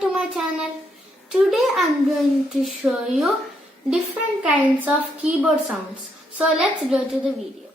welcome to my channel. Today I'm going to show you different kinds of keyboard sounds. So let's go to the video.